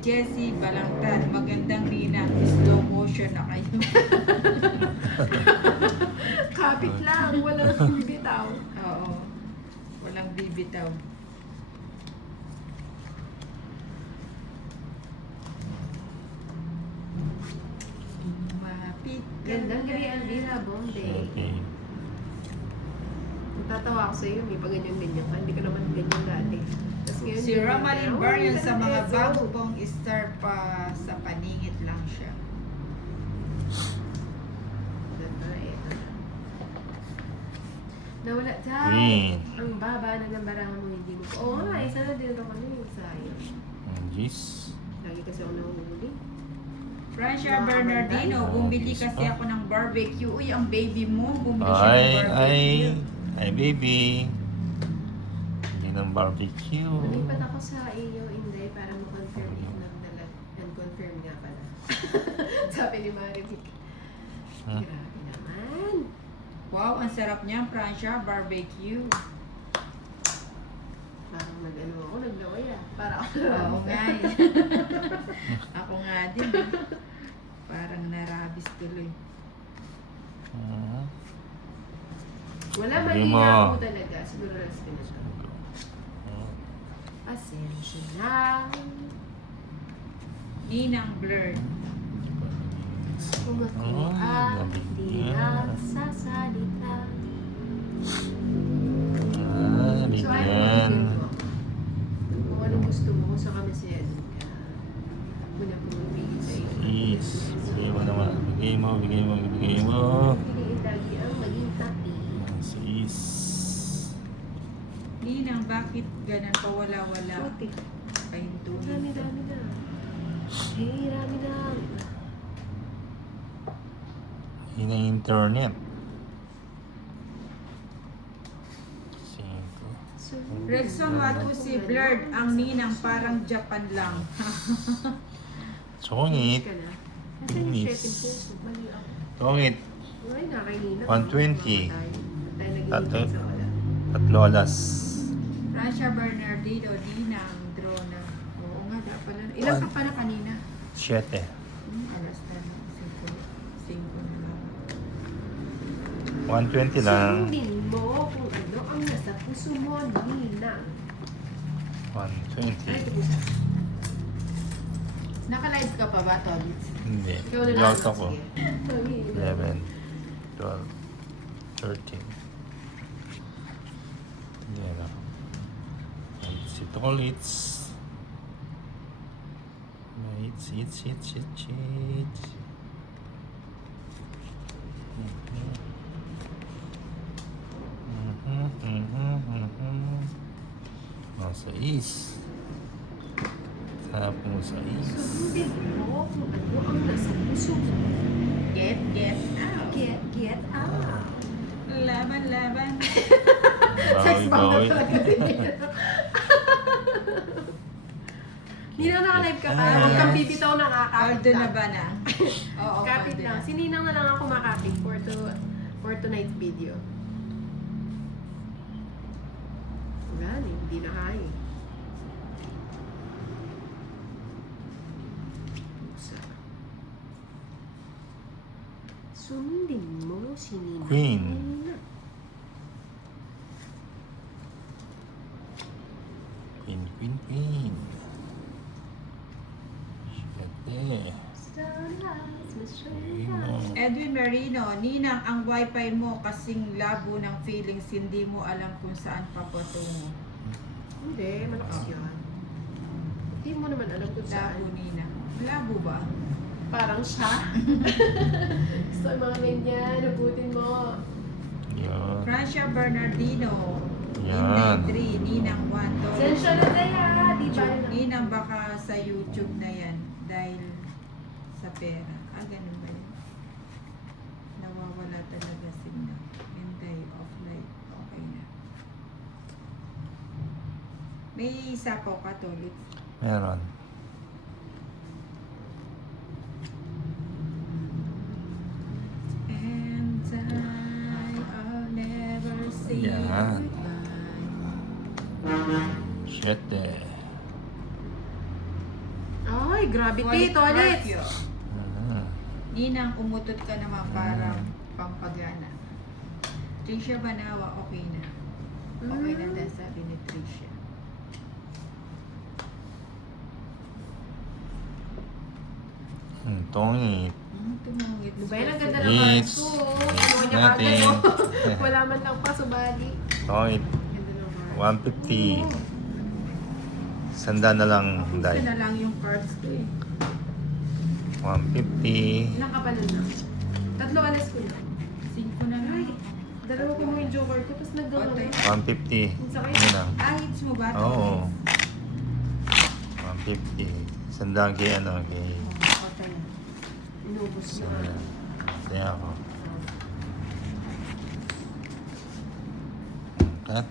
Jessie Balangtan, magandang nina, slow motion na kayo. Kapit lang, walang bibitaw. Oo, walang bibitaw. Mapit ka Gandang gabi, na. Alvira, Bombe. Okay. Natatawa ako sa'yo, may paganyan-ganyan ka. Hindi ka naman ganyan dati. Tapos ngayon, Si Romalyn Barrios sa mga bago po. pong star pa sa paningit lang siya. Nawala siya. Green. Ang baba na ng barangan mo, hindi mo. Oo nga, isa na din naman yun. Sayang. Jeez. Lagi kasi ako nahuli. Francia Bernardino, bumili kasi ako ng barbecue. Uy, ang baby mo, bumili siya ng Ay, barbecue. baby. Hindi ng barbecue. Nalipat ako sa iyo, Inday, para ma-confirm if nagdala. Unconfirm nga pala. Sabi ni Marivic. Huh? Grabe naman. Wow, ang sarap niya, Francia, barbecue. Parang nag-ano ako, naglaway ah. Para ako Oo nga eh. Ako nga din. Parang narabis tuloy. Wala, Sabi mali mo. nga ako talaga. Siguro lang sa pinag Pasensya na. Ninang blurred. Kung ako Ay, hindi nabigyan. nagsasalita. Ah, So, ano bigyan. mo? Kung anong gusto mo, kung saan kami siya. Muna po magpigil sa iyo. Yes. Bigay mo naman. Bigay mo, bigay mo, bigay mo. Piliin lagi ang maging tapi. Yes. Ninang, bakit ganun pa wala-wala? Puti. Pahintuin. Rami-rami na. Hey, rami na. Yun ang internet. 5. So, Relson Watusi, blurred. Ang ninang parang Japan lang. Sungit. ka na. Nasaan yung Inis. shirt and puso? Mali ako. Sungit. Ay, nakainina. 120. Tatlo. Tatlo. Tatlo alas. Francia Bernardino, ninang, drone. Oo nga, dapat na. Ilan ka pa na kanina? 7. Alas 10. 5 na lang. 120 lang. Sundin mo kung ano ang nasa puso mo, Nina. Ay, 120. ito puso. Naka-live ka pa ba, Tolitz? Hindi. Ikaw na lang. Lout ako. Sige. 11, 12, 13. Hindi na. Si Tolitz. It's. Nasa is. Tapos sa is. Sundin mo kung ano ang nasa puso mo. Get out. Get out. Laban. Sex bomb Bawi-bawi. na talaga din. Nina, naka-live ka pa. Huwag kang bibitaw, nakakapit Aldo na ka. ba na? Oo, Kapit Aldo lang. na. Si Ninang na lang ako makapit for tonight's video. Wala, hindi na kaya. Sundin mo si Ninang. Queen. Queen. Siyete. Edwin Marino, ninang, ang wifi mo kasing labo ng feelings, hindi mo alam kung saan papatungo. Hindi, malakas yan. Hindi mo naman alam kung saan. Labo, ninang. Labo ba? Parang siya. Gusto yung mga ganyan, nabutin mo. Yan. Francia Bernardino, Yan. Inday 3, ninang 1. Sensya na tayo, di ba? Ninang, baka sa YouTube na yan dahil sa pera. Ah, ganun ba yun? Nawawala talaga signal. Inday, offline. Okay na. May sapaw ka, Tolit. Meron. And I'll never say Yan. goodbye. Siyete. Ay, gravity, toilets. Scorpio. Ah. Ninang, umutot ka naman parang pampagana. Trisha Banawa, okay na. Okay na dahil sabi ni Trisha. Tongit. Tumungit. Diba yun, ang ganda ng Yes. cards ko. Ano niya Natin. kagad, oh. Wala man lang pa sa body. Tongit. Ganda ng cards. 150. Sanda na lang, Gusto Day. na lang yung cards ko eh. 150. Ilang ka pa nun na? Tatlo alas ko na. 5 na lang. Ay, dalawa ko mo yung joker ko, tapos nagdala Ote. na. 150. Ang sakit. Ano lang. Hits mo ba? Oo. 150. Sandaan kay ano, kay... Ote na. Inubos mo Sanda. na. Kaya ako. Cut.